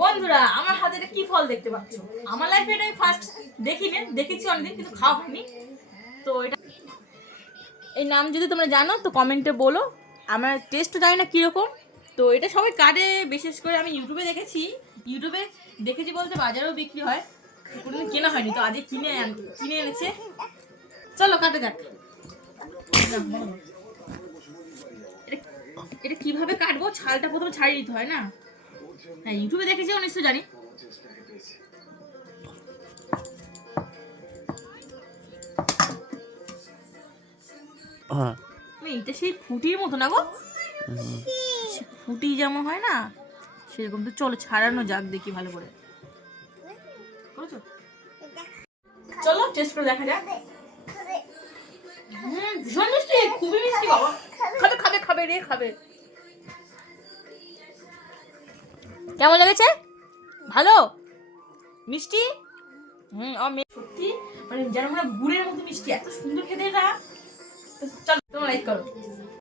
বন্ধুরা আমার হাতে এটা কি ফল দেখতে পাচ্ছ? আমার লাইফে এটা আমি ফার্স্ট দেখেছি অনেকদিন, কিন্তু খাওয়া হয়নি। তো এটা এই নাম যদি তোমরা জানো তো কমেন্টে বলো। আমার টেস্টও জানি না কীরকম। তো এটা সবাই কাটে, বিশেষ করে আমি ইউটিউবে দেখেছি বলতে বাজারেও বিক্রি হয়, কোনোদিন কেনা হয়নি, তো আজকে কিনে এনেছে। চলো কাটে যাক। এটা কিভাবে কাটবো? ছালটা প্রথমে ছাড়িয়ে দিতে হয় না? হ্যাঁ, ইউটিউবে দেখেছি, নিশ্চয়ই জানি। এটা সেই ফুটির মতো না গো, ফুটি যেমন হয় না সেরকম। তো চলো ছাড়ানো যাক, দেখি ভালো করে। চলো টেস্ট করে দেখা যাক। ভীষণ মিষ্টি, খুবই মিষ্টি বাবা। খাবে। কেমন লেগেছে? ভালো মিষ্টি। সত্যি মানে যেন গুড়ের মতো মিষ্টি, এত সুন্দর খেতে এটা। চলো তোমরা লাইক করো।